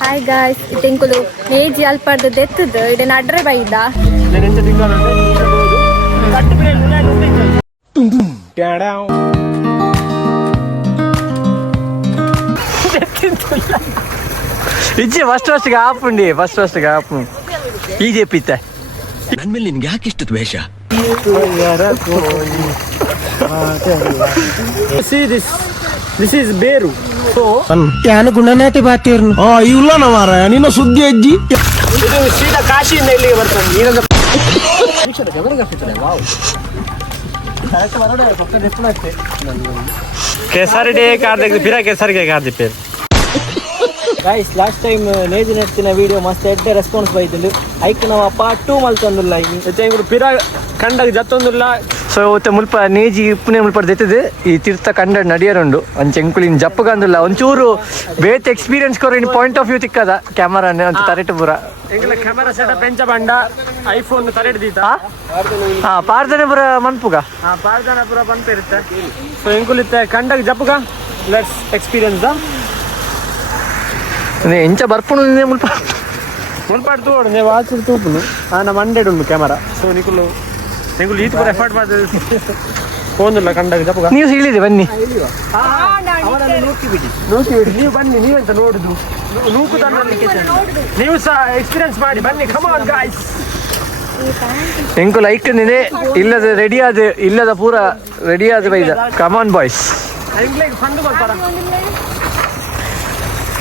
Hi guys ಇಟೆಂಕುಲು ನೇಜಿ ಅಲ್ಪರ್ದು ದೆತ್ತದು ಇಡೆ ನಡ್ರೆ ಬೈದ ಇಜ್ಜಿ first ಆಪುಂಡಿ first app ಈ ಜೆಪಿತ್ತ ನನ್ ಮೇಲೆ ನಿನ್ಗೆ ಯಾಕೆ ಇಷ್ಟು ದ್ವೇಷ? ದಿಸ್ ಈಸ್ ಬೇರು ಸೊ ಯಾನು ಗುಣನಾಟಿ ಬಾತಿರ್ನು ಇಲ್ಲ ನವಾರ ನಿನ್ನ ಸುದ್ದಿ ಅಜ್ಜಿ. ಇದು ಸೀದಾ ಕಾಶಿಯಿಂದ ಇಲ್ಲಿಗೆ ಬರ್ತದೆ. केसरी डे कार देखते फिर केसरी के कार दिपे ಗೈಸ್ ಲಾಸ್ಟ್ ಟೈಮ್ ನೇಜಿ ನೆಟ್ಟಿನ ವಿಡಿಯೋ ಮಸ್ತ್ ಎಡ್ಡೆ ರೆಸ್ಪಾನ್ಸ್ ಬೈದಿಲ್ಲ ಐಕ್ ನಾವು ಪಾರ್ಟ್ 2 ಮಲ್ತೊಂದುಲ್ಲ ಇವರು ಪಿರ ಕಂಡಾಗ ಜತ್ತೊಂದುಲ್ಲ ಸೊ ಒತ್ತೆ ಮುಲ್ಪ ನೇಜಿ ಇಪ್ಪುನೆ ಮುಲ್ಪ ದೆತ್ತದು ಈ ತೀರ್ಥ ಕಂಡ ನಡಿಯರುಂಡು ಅಂಚೆಂಕುಲಿನ ಜಪ್ಪಗಂದುಲ್ಲ ಒಂಚೂರು ಬೇತ್ ಎಕ್ಸ್ಪೀರಿಯನ್ಸ್ ಕೊರ ಇನ್ ಪಾಯಿಂಟ್ ಆಫ್ ವ್ಯೂ ತಿಕ್ಕದ ಕ್ಯಾಮರಾನೆ ಅಂತ ತರೆಟ್ ಪೂರ ಎಂಗಲ ಕ್ಯಾಮರಾ ಸೆಟಪ್ ಎಂಚ ಬಂಡ ಐಫೋನ್ ತರೆಟ್ ದೀತ ಹಾ ಪಾರ್ದನೆ ಪುರ ಮನ್ಪುಗ ಹಾ ಪಾರ್ದನೆ ಪುರ ಪನ್ಪಿರುತ್ತೆ ಸೊ ಎಂಕುಲಿತ್ತೆ ಕಂಡಾಗ ಜಪ್ಪಗ ಲೆಟ್ಸ್ ಎಕ್ಸ್ಪೀರಿಯನ್ಸ್ ದ ಎಂಚ ಬರ್ಪುಣು ಮುಲ್ಪ ಮುಲ್ಪಾಡು ತೂಡು ನೀವು ಆಚೆ ತೂಪುನು ನಮ್ಮ 100 ಉಂಡು ಕ್ಯಾಮರಾ ಸೊ ನಿಕುಲು ಈತ ಪೂರ ಎಫರ್ಟ್ ಮಾಡ್ತದೆ ಫೋನಿಲ್ಲ ಕಂಡಾಗ ಜಪ್ಪಗ ನೀವು ಹೇಳಿದೆ ಬನ್ನಿ ನೋಡ್ತಿ ಬಿಡಿ ನೀವು ಬನ್ನಿ ನೀವೆಂತ ನೋಡುದು ನೂಕು ನೀವು ಸಹ ಎಕ್ಸ್ಪೀರಿಯನ್ಸ್ ಮಾಡಿ ಬನ್ನಿ ಕಮಾನ್ ಗಾಯ್ಸ್ ಎಂಕು ಲೈಕ್ ನಿನೆ ಇಲ್ಲದ ರೆಡಿ ಆದ ಇಲ್ಲದ ಪೂರ ರೆಡಿ ಆದ ಬೈದ ಕಮಾನ್ ಬಾಯ್ಸ್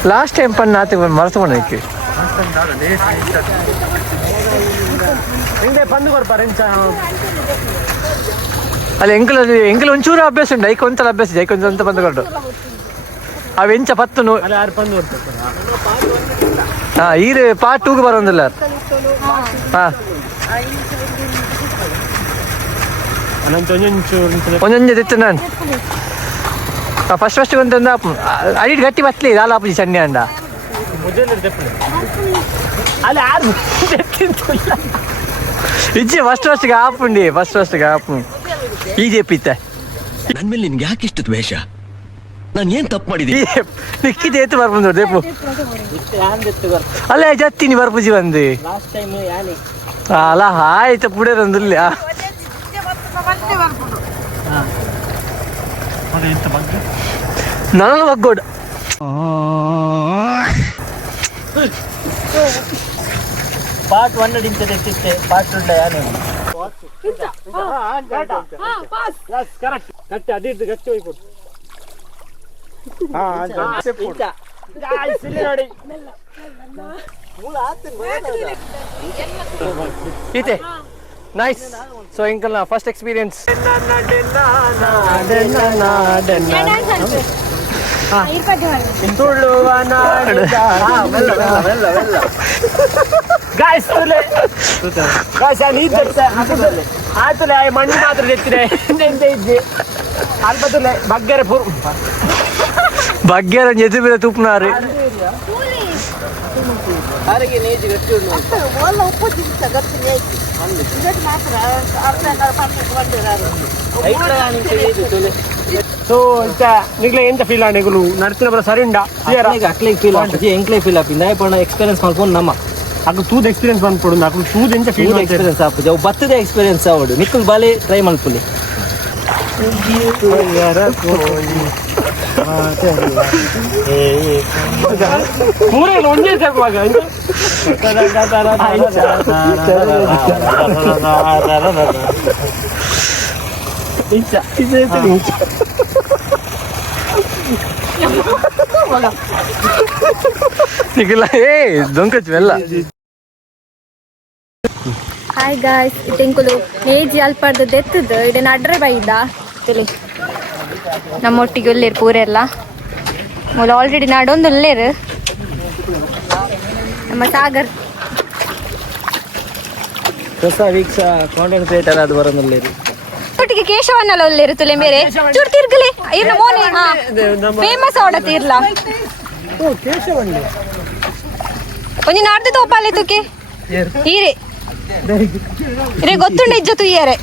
ಲಾಸ್ಟ್ ಟೈಮ್ ಪನ್ನ ಆತ ಮರೆತು ಮಾಡಕ್ಕೆ ಹೆಂಗೆ ಪಂದು ಕೊಡ್ಪಾರ ಎಂಚ ಅಲ್ಲ ಎಂಕಲ್ ಒಂಚೂರು ಅಭ್ಯಾಸ ಉಂಟು ಐಕ್ ಒಂತಲ ಅಭ್ಯಾಸ ಇದೆ ಐಕ್ ಒಂತ ಪಂದು ಕೊಟ್ಟು ಅವೆಂಚ ಪತ್ತುನು ಹಾ ಈರು ಪಾರ್ಟ್ 2 ಬರೋದಿಲ್ಲ ಹಾ ಒಂದೊಂದು ತೆತ್ತು ನಾನು ಫಸ್ಟ್ ಒಂದೊಂದು ಅಡಿಟ್ ಗಟ್ಟಿ ಬತ್ತಲಿ ದಾಲ ಆಪುಜಿ ಸಣ್ಣ ಅಂಡ ಇಜ್ಜಿ ಫಸ್ಟ್ ಆಪುಂಡಿ ಫಸ್ಟ್ ಆಪು ಈ ಜೆಪಿತ್ತ ನನ್ ಮೇಲೆ ನಿನ್ಗೆ ಯಾಕೆ ಇಷ್ಟು ದ್ವೇಷ? ನಾನು ಏನ್ ತಪ್ಪು ಮಾಡಿದ್ದೀನಿ? ನಿಕ್ಕಿದೆ ಏತು ಬರ್ಬಂದು ದೇಪು ಅಲ್ಲ ಜತ್ತೀನಿ ಬರ್ಪುಜಿ ಬಂದು ಅಲ್ಲ ಆಯ್ತು ಪುಡೆ ತಂದಿಲ್ಲ ನಾನು ಬಗ್ಗೋಡು ಪಾರ್ಟ್ 1 ಇಂಚ ತೆತ್ತಿತ್ತೆ ಪಾರ್ಟ್ 2 ಯಾನೆ ಗಟ್ಟಿ ಅದಿದ್ದು ಗಟ್ಟಿ ಹೋಯ್ಕೊಡು ನೋಡಿ ಈತೆ nice so Ilkal first experience ಆಯ್ತಲೆ ಮಣ್ಣು ಮಾತ್ರ ತೆತ್ತಿದೆ ಇದ್ದೆ ಅಲ್ಪತ್ತಲೆ ಬಗ್ಗೆರೆ ಬಗ್ಗೆರ ಎದು ಬೇರೆ ತುಪ್ಪನಾರಿ సో ఇంకా నీకు ఎంత ఫీల్ ఆ నీకు నడిచినప్పుడు సరే ఉండా అట్లే ఫీల్ అవుతుంది ఎంక్లే ఫీల్ అవుతుంది ఇప్పుడు ಎಕ್ಸ್ಪೀರಿಯನ್ಸ್ ಮಾಡ್ಕೊಂಡು ನಮ್ಮ ಅಕ್ಕ ತೂದ ಎಕ್ಸ್ಪೀರಿಯನ್ಸ್ ಬಂದ್ಕೊಡು నాకు ತೂದ ಎಂತ ಫೀಲ್ ಎಕ್ಸ್ಪೀರಿಯನ್ಸ್ ಆಪುಜ ಬತ್ತದ ಎಕ್ಸ್ಪೀರಿಯನ್ಸ್ ಆವಡು ನಿಕ್ಕಲ್ ಬಾಲೆ ಟ್ರೈ ಮಾಡ್ಕೊಳ್ಳಿ ಪೂರ ಒಂದೇ ಸಾಕುವಾಗ ఏ దొంగచ్చు వెళ్ళ ಹಾಯ್ ಗಾಯ್ಸ್ ಇಟೆಂಕುಲು ನೇಜಿ ಅಲ್ಪರ್ದು ದೆತ್ತದು ಇಡೆ ನಡ್ರೆ ಬೈದ ತಿಳಿ ನಮ್ಮೊಟ್ಟಿಗೆ ಒಲ್ಲೇರು ಪೂರೆಲ್ಲ ಮೂಲ ಆಲ್ರೆಡಿ ನಾಡೊಂದು ಒಲ್ಲೇರು ನಮ್ಮ ಸಾಗರ್ ಹೊಸ ವೀಕ್ಷ ಕಾಂಟೆಂಟ್ ಕ್ರಿಯೇಟರ್ ಅದು ಬರೋದಿಲ್ಲ ಒಟ್ಟಿಗೆ ಕೇಶವನ್ನೆಲ್ಲ ಒಲ್ಲೇರು ತುಲೆ ಮೇರೆ ಚೂರು ತಿರ್ಗಲಿ ಇರ್ನ ಮೋನೆ ಫೇಮಸ್ ಆಡತ್ತೆ ಇರ್ಲ ಒಂಜಿ ನಾಡ್ದು ತೋಪಾಲೆ ತುಕೆ ಈರೆ ಇರೆ ಗೊತ್ತುಂಡ ಇಜ್ಜ ತುಯ್ಯರೆ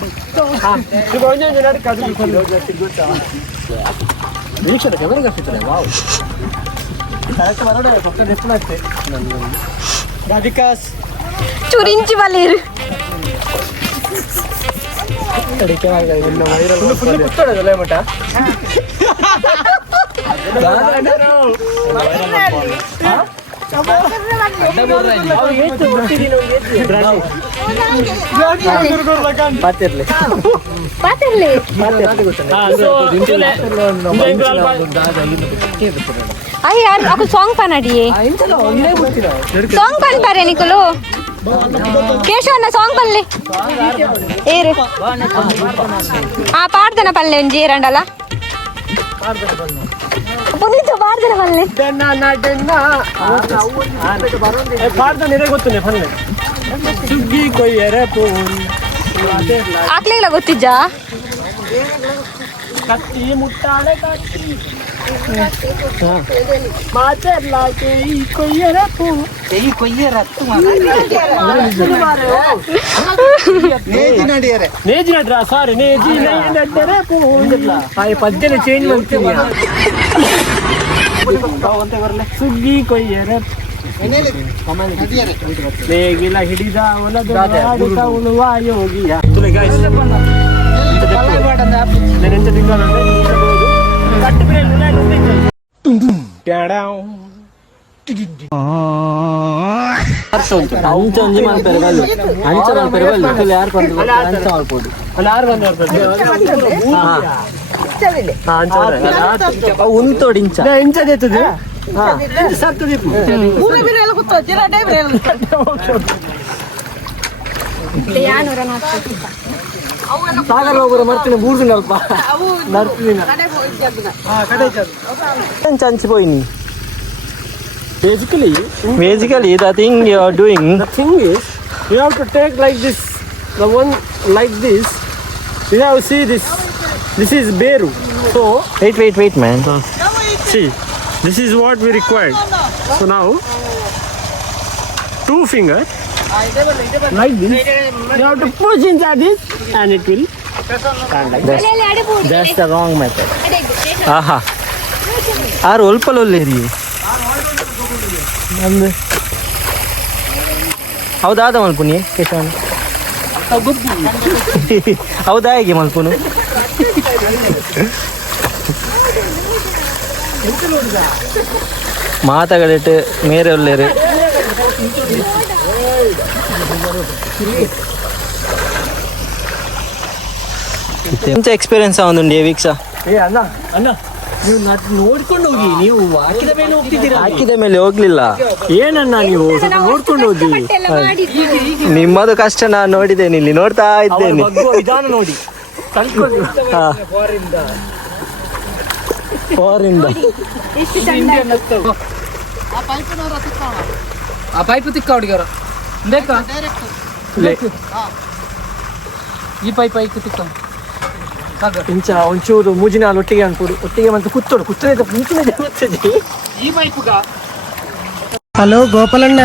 ಕರೆಕ್ಟ್ ಬರೋಣ ಪಕ್ಕ ಎಪ್ಪಳತ್ತೆ ವಿಕಾಸ್ ಚುರಿಂಚಿ ಬಲ್ಲೇರು ಕುತ್ತೋಡದಲ್ಲ ಮಠ ಪಾತಿರ್ಲಿ अरे यार aku song pana diye song pan pare nikolo kesho na song pan le ere paardana palle enji erandala Puneeth ಪಾಡ್ದನ ಪಲ್ಲೆ ಪಾಡ್ದನೆ ಗೊತ್ತುನೆ ಪಲ್ಲೆ ಸುಗ್ಗಿ ಕೊಯ್ಯರೆ ಆಕ್ಲಿಲ್ಲ ಗೊತ್ತಿಜ್ಜ ಕತ್ತಿ ಮುಟ್ಟಾಳೆ ಕತ್ತಿ ಮಾತೆರ್ಲಾಕೆ ಈ ಕೊಯ್ಯರ ಪೂ ಈ ಕೊಯ್ಯರ ನೇಜಿ ನಡ್ರ ಸಾರಿ ನೇಜಿ ನಡ್ಡರೆ ಪೂ ಪದ್ಯನ ಚೇಂಜ್ ಮಾಡ್ತೀನಿ ಸುಗ್ಗಿ ಕೊಯ್ಯರ ನೇಗಿಲ ಹಿಡಿದ ಒಲದ ಉಳುವ ಯೋಗಿಯ ನೆನೆಂತ ತಿಂಗಳಂದ್ರೆ ಕಟ್ಟು ಅಂಚೊಂಜಿ ಮಾಡ್ತಾರೆ ಬಲ್ಲು ಅಂಚ ಮಾಡ್ತಾರೆ ಬಲ್ಲು ಯಾರು ಬಂದು ಅಂಚ ಮಾಡ್ಬೋದು ಅಲ್ಲಿ ಯಾರು ಬಂದು ಉಂತೋಡಿಂಚ ಇಂಚದೆತ್ತದೆ ಸಾಗರ ಹೋಗೋರು ಮರ್ತೀನಿ ಬೂರ್ದಿನ ಅಲ್ಪ ಹಂಚಿపోయి basically the thing you are doing the thing is you have to take like this the one like this you have to see this is beru so wait man see this is what we required so now 2 fingers like this you have to push inside this and it will stand like this. that's the wrong method aha ಆರು ಒಲ್ಪಲೊಲ್ಲೇರಿ ನಮ್ದು ಹೌದಾದ ಮಲ್ಪುನಿ ಕೇಶವಣ್ಣ ಹೌದಾ ಹೇಗೆ ಮಲ್ಪುನು ಮಾತಗಳಿಟ್ಟು ಮೇರೆ ಒಲ್ಲೇರು ಎಂತ experience ಆಗುಂಡು ವೀಕ್ಷ ಅಣ್ಣ ನೀವು ನೋಡ್ಕೊಂಡು ಹೋಗಿ ನೀವು ಹಾಕಿದ ಮೇಲೆ ಹೋಗ್ತಿದ್ದೀರಾ ಹಾಕಿದ ಮೇಲೆ ಹೋಗ್ಲಿಲ್ಲ ಏನಣ್ಣ ನೀವು ಸ್ವಲ್ಪ ನೋಡ್ಕೊಂಡು ಹೋಗಿ ನಿಮ್ಮದು ಕಷ್ಟ ನಾನು ನೋಡಿದ್ದೇನೆ ಇಲ್ಲಿ ನೋಡ್ತಾ ಇದ್ದೇನೆ ವಿಧಾನ ನೋಡಿ ಫಾರಿಂದ ಆ ಪೈಪ್ ತಿಕ್ಕ ಹುಡುಗರ ಬೇಕಾ ಈ ಪೈಪ್ ಐಕ್ ತಿಕ್ಕ ಇಂಚ ಒಂಚೂರು ಮೂಜಿನ ಒಟ್ಟಿಗೆ ಅನ್ಕೊಡು ಒಟ್ಟಿಗೆ ಮತ್ತೆ ಕುತ್ತೋಡು ಈ ಪೈಪುಗ ಹಲೋ ಗೋಪಾಲಣ್ಣ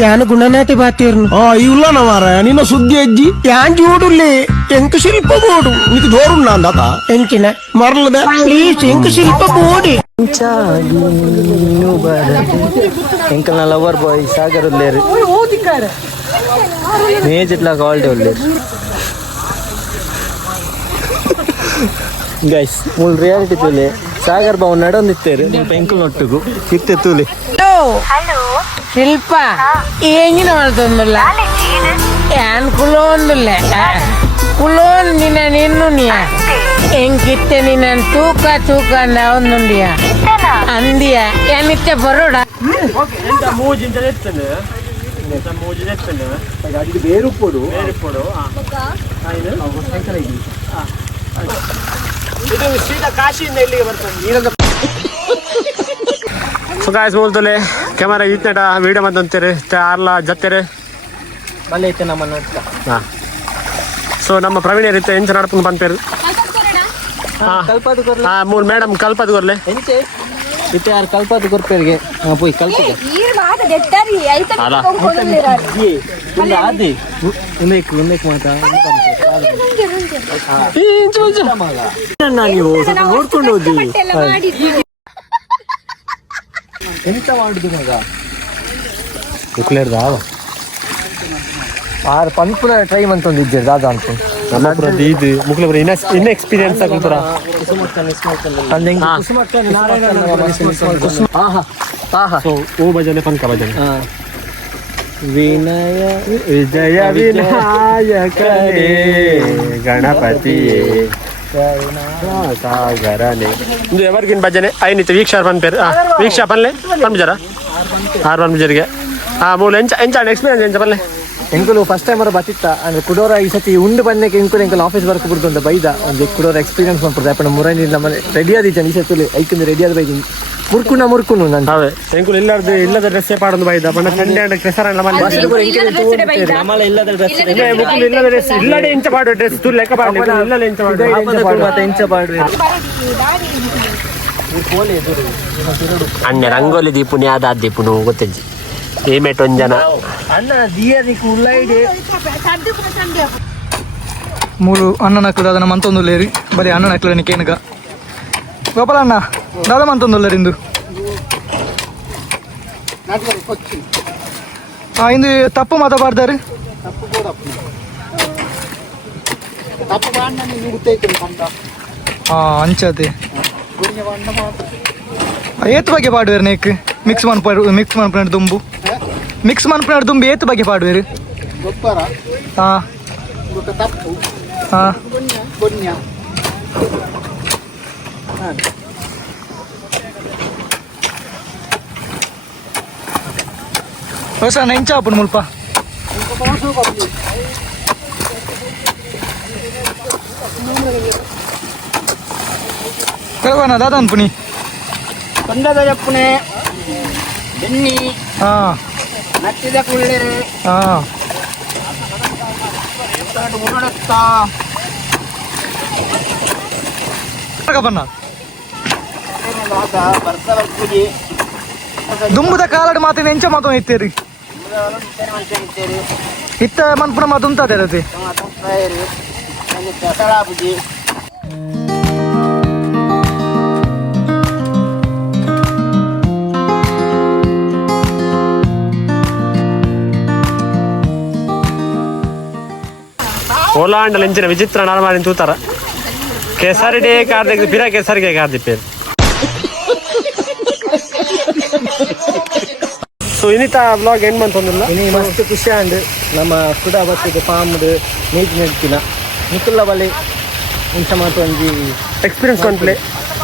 ಯಾನು ಗುಣನಾಟಿ ಬಾತಿರ್ನು ಇಲ್ಲ ನವಾರ ನಿನ್ನ ಸುದ್ದಿ ಅಜ್ಜಿ ಯಾನ್ ಚೂಡುಲ್ಲಿ ಎಂಕ ಶಿಲ್ಪ ಬೋಡು ನಿಕ್ ದೋರುಣ್ಣ ಅಂದಾತ ಎಂಚಿನ ಮರಳದ ಪ್ಲೀಸ್ ಎಂಕ ಶಿಲ್ಪ ಬೋಡಿ ಎಂಕಲ್ నా లవర్ బాయ్ సాగర్ లేరు మేజ్ ఇట్లా కాల్డే లేరు ಗೈಸ್ ಮೂಲ ರಿಯಾಲಿಟಿ ತೂಲೆ ಸಾಗರ್ ಬಾವು ನಡೊಂದಿತ್ತೇರು ಪೆಂಕಲ್ ನೊಟ್ಟುಗು ಸಿಕ್ತೆ ತೂಲೆ ಶಿಲ್ಪ ಏಂಗಿನ ಮಾಡ್ತಂದಿಲ್ಲ ಯಾನ್ ಕುಲೋಂದಿಲ್ಲ ಕುಲೋನ್ ನಿನ್ನ ನಿನ್ನು ನೀಯ ಎಂಕಿತ್ತೆ ನಿನ್ನ ತೂಕ ಒಂದುಂಡಿಯ ಅಂದಿಯ ಏನಿತ್ತೆ ಬರೋಡ ಮೂಜಿಂದ ಎತ್ತಂಡು ಮೂಜಿನ ಎತ್ತಂಡು ಅದು ಬೇರು ಪೊಡು ಇದು ಸೀದಾ ಕಾಶಿಯಿಂದ ಇಲ್ಲಿಗೆ ಬರ್ತದೆ ನೀರದ ಸೊ ಗಾಯ್ಸ್ ಬೋಲ್ತಲೆ ಕ್ಯಾಮರಾ ಇಟ್ನೆಟ ವಿಡಿಯೋ ಮತ್ತಂತೀರಿ ಆರ್ಲ ಜತ್ತೆರೆ ಬಲ್ಲ ಐತೆ ನಮ್ಮ ನೋಡ್ತಾ ಹಾಂ ಸೊ ನಮ್ಮ ಪ್ರವೀಣ ರೀತಿ ಎಂಚ ನಡ್ಕೊಂಡು ಬಂತೇರು ಕಲ್ಪದು ಕೊರ್ಲೆ ಹಾಂ ಮೂರು ಮೇಡಮ್ ಕಲ್ಪದು ಕೊರ್ಲೆ ಎಂಚೆ ಇತ್ತೆ ಯಾರು ಕಲ್ಪದು ಕೊರ್ಪೇರಿಗೆ ಪೋಯ್ ಕಲ್ಪಗೆ ಅಲ್ಲ ಆದಿ ಉಮೇಕ್ ಮಾತಾ ನೀವು ಸ್ವಲ್ಪ ನೋಡ್ಕೊಂಡು ಹೋಗಿ ಎಂತ ಮಾಡುದು ಮಗ ಮುಕ್ಲೇರ್ದ ಆರು ಪಂಪುನ ಟ್ರೈ ಅಂತೊಂದಿದ್ದೆ ದಾದ ಅಂತ ನಮ್ಮ ಇದು ಮುಕ್ಲೇಪುರ ಇನ್ನ ಎಕ್ಸ್ಪೀರಿಯನ್ಸ್ ಆಗ್ಬಿಡ್ತಾರ ಸೊ ಓ ಭಜನೆ ಪಂಕ ಭಜನೆ ವಿನಯ ವಿಜಯ ವಿನಾಯಕನೇ ಗಣಪತಿಯೇ ಸಾಗರನೆ ಇದು ಎವರ್ಗಿನ್ ಭಜನೆ ಐನಿತ್ತು ವೀಕ್ಷಾರ್ ಪನ್ ಪೇರು ವೀಕ್ಷಾ ಪನ್ಲೆ ಪನ್ಬಿಜಾರ ಆರು ಪನ್ಬಿಜರಿಗೆ ಮೂಲ ಎಂಚಾಣ ಎಕ್ಸ್ಪೀರಿಯನ್ಸ್ ಎಂಚ ಪನ್ಲೆ ಎಂಕುಲು ಫಸ್ಟ್ ಟೈಮ್ ಅವರು ಬತ್ತಿತ್ತ ಅಂದ್ರೆ ಕುಡೋರ ಈ ಸತಿ ಉಂಡು ಬಂದಕ್ಕೆ ಎಂಕುಲು ಆಫೀಸ್ ವರ್ಕ್ ಬಿಡ್ದು ಬೈದ ಒಂದು ಕುಡೋರ ಎಕ್ಸ್ಪೀರಿಯನ್ಸ್ ಮಾಡ್ಕೊಡ್ದೆ ಅಪ್ಪ ಮುರೈನಿ ನಮ್ಮ ರೆಡಿ ಆದಿದ್ದಾನೆ ಈ ಸತಿ ಐಕಂದು ರೆಡಿ ಆದ ಬೈದು ಮುರ್ಕುನು ನಾನು ಅವೇ ಎಂಕುಲು ಇಲ್ಲದ ಡ್ರೆಸ್ ಪಾಡೊಂದು ಬೈದ ಬಣ್ಣ ಕಂಡೆ ಕೆಸರ ಇಲ್ಲದ ಡ್ರೆಸ್ ಇಲ್ಲದ ಡ್ರೆಸ್ ಇಲ್ಲಡೆ ಎಂಚ ಪಾಡು ಡ್ರೆಸ್ ತು ಲೆಕ್ಕ ಪಾಡು ಇಲ್ಲದೆ ಎಂಚ ಪಾಡು ಎಂಚ ಪಾಡ್ರಿ ಅಣ್ಣ ರಂಗೋಲಿ ದೀಪುನಿ ಆದ ದೀಪುನು ಗೊತ್ತಜ್ಜಿ ಏಮೆಟ್ ಒಂಜನ ಅಣ್ಣ ದಿಯದಿಕ್ಕು ಉಳ್ಳಾಯಿಡೆ ಮೂಲು ಅಣ್ಣನ ಹಾಕುದು ಅದನ್ನ ಮಂತೊಂದುಲ್ಲೇರಿ ಬರೀ ಅಣ್ಣನ ಹಾಕ್ಲನಿ ಕೇನಗ ಗೋಪಾಲ ಅಣ್ಣ ದಾದ ಮಂತೊಂದುಲ್ಲರಿಂದು ಇಂದು ತಪ್ಪು ಮಾತಾಡ್ದಾರು ಅಂಚತೆ ಏತ್ ಬಗ್ಗೆ ಪಾಡುವೇರು ನೇಕ್ ಮಿಕ್ಸ್ ಮನ್ಪುಣ ದುಂಬು ಮಿಕ್ಸ್ ಮನ್ಪುಣ ದುಂಬು ಏತ್ ಬಗ್ಗೆ ಪಾಡುವೇರು ಹಾಂ ಹಾಂ ಹೊಸ ನೆಂಚ ಹಾಪುಣ್ ಮುಲ್ಪ ಕಳ್ವಾನ ದಾದ ಅನ್ಪುಣಿ ಕೊಂಡದ ಜಪ್ಪುನೆ ಬೆನ್ನಿ ಹಾಂ ನಟ್ಟಿದ ಕುಳ್ಳೆರೆ ಹಾಂ ಮುನ್ನಡೆತ್ತ ಬನ್ನ ಬರ್ತಾರ ಪೂಜೆ ದುಂಬುದ ಕಾಲಡ್ ಮಾತಿನ ಎಂಚ ಮಾತು ಇತ್ತೇರಿ ಇತ್ತ ಮನ್ಪುನ ಮಾತು ಉಂತಾದೆ ದಸರಾ ಪೂಜೆ ಓಲಾಂಡ ಲೆಂಚಿನ ವಿಚಿತ್ರ ನಾರ್ಮಾಲಿ ತೂತಾರ ಕೆಸರಿ ಡೇ ಕಾರ್ದಿಕ್ ಪಿರ ಕೆಸರಿಗೆ ಕಾರ್ದಿಪ್ಪೇರು ಸೊ ಇನ್ನಿತ ಬ್ಲಾಗ್ ಎಂಡ್ ಮಂತೊಂದಿಲ್ಲ ಇನಿ ಮಸ್ತ್ ಖುಷಿ ಅಂಡ್ ನಮ್ಮ ಕುಡ ಬತ್ತಿದ ಫಾರ್ಮ್ಡ್ ನೀತಿ ನೆಡ್ತಿನ ನಿಕ್ಕುಲ್ಲ ಬಲೆ ಇಂಚ ಮಾತು ಒಂಜಿ ಎಕ್ಸ್ಪೀರಿಯನ್ಸ್ ಮಂತ್ಲೆ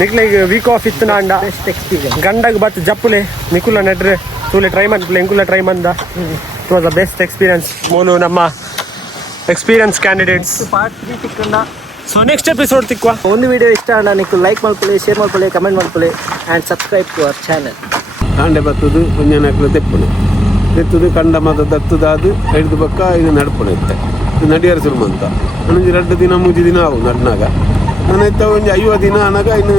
ನಿಕ್ಲೆಗ್ ವೀಕ್ ಆಫ್ ಇತ್ತು ನಾಂಡ ಬೆಸ್ಟ್ ಎಕ್ಸ್ಪೀರಿಯನ್ಸ್ ಗಂಡಗ್ ಬತ್ ಜಪ್ಪುಲೆ ನಿಕುಲ ನೆಡ್ರೆ ತೂಲೆ ಟ್ರೈ ಮಂತ್ಲೆ ಎಂಕುಲ ಟ್ರೈ ಮಂದ it was the best experience ಮೂಲು ನಮ್ಮ ಎಕ್ಸ್ಪೀರಿಯನ್ಸ್ ಕ್ಯಾಂಡಿಡೇಟ್ಸ್ ಪಾರ್ಟ್ 3 ತಿಕ್ಕಂಡ ಸೊ ನೆಕ್ಸ್ಟ್ ಎಪಿಸೋಡ್ ತಿಕ್ಕುವ ಒಂದು ವಿಡಿಯೋ ಇಷ್ಟ ಆಂಡ ನಿಕ್ಕು ಲೈಕ್ ಮಾಡ್ಕೊಳ್ಳಿ ಶೇರ್ ಮಾಡ್ಕೊಳ್ಳಿ ಕಮೆಂಟ್ ಮಾಡ್ಕೊಳ್ಳಿ and subscribe to our channel ಕಾಂಡೆ ಬತ್ತದು ಒಂಜನಕ್ಲು ತೆಪ್ಪುನೆ ತೆತ್ತುದು ಕಂಡ ಮತ ದತ್ತುದಾದು ಹಿಡಿದು ಬಕ್ಕ ಇದು ನಡ್ಪುಣೆ ಇತ್ತೆ ಇದು ನಡಿಯರ್ ಸುಲ್ಮಂತ ಒಂಜಿ 2 ದಿನ 3 ದಿನ ಅವು ನಡ್ನಾಗ ನಾನು ಇತ್ತ ಒಂಜಿ 50 ದಿನ ಅನಾಗ ಇನ್ನು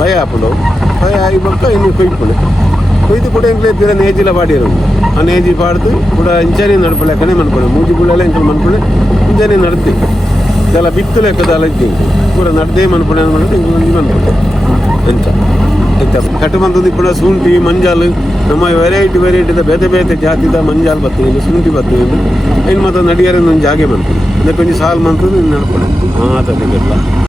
ಭಯ ಹಾಪುಂಡು ಭಯ ಆಗಿ ಬಕ್ಕ ಇನ್ನು ಕೊಯ್ಪುಣೆ ಕೊಯ್ದು ಕೂಡ ಎಂಕ್ಲೆ ಪಿರ ನೇಜಿಲ ಪಾಡಿರು ಆ ನೇಜಿ ಪಾಡ್ದು ಕೂಡ ಇಂಚನೆ ನಡ್ಪಲೆಕ್ಕನೆ ಮನ್ಪುಣೆ ಮೂಜಿ ಬುಳ್ಳೆಲ್ಲ ಇಂಚನೆ ಮನ್ಪುಣೆ ಇಂಚನೆ ನಡ್ತಿ ಇದೆಲ್ಲ ಬಿತ್ತು ಲೆಕ್ಕದಲ್ಲ ಇದ್ದೀನಿ ಪೂರ ನಡ್ದೇ ಮನ್ಪುಣೆ ಅಂದ್ಬಿಟ್ಟು ಇಂಚೆ ಮನ್ಪುಣೆ ಎಂಚ ಕಟ್ಟು ಬಂತದ್ದು ఇప్పుడు ಶುಂಠಿ ಮಂಜಾಲು ನಮ್ಮ ವೆರೈಟಿ ಬೇತೆ ಬೇತೆ ಜಾತಿದ ಮಂಜಾಲ್ ಬರ್ತದೆ ಶುಂಠಿ ಬರ್ತದೆ ಇನ್ನು ಮತ್ತೆ ನಡಿಯಾರ ಒಂದು ಜಾಗೆ ಬಂತು ಅದಕ್ಕೆ ಕೊಂಚ ಸಾಲು ಮಂತದ್ದು ನಡ್ಕೊಂಡು ಮಾತಾಡಿಲ್ಲ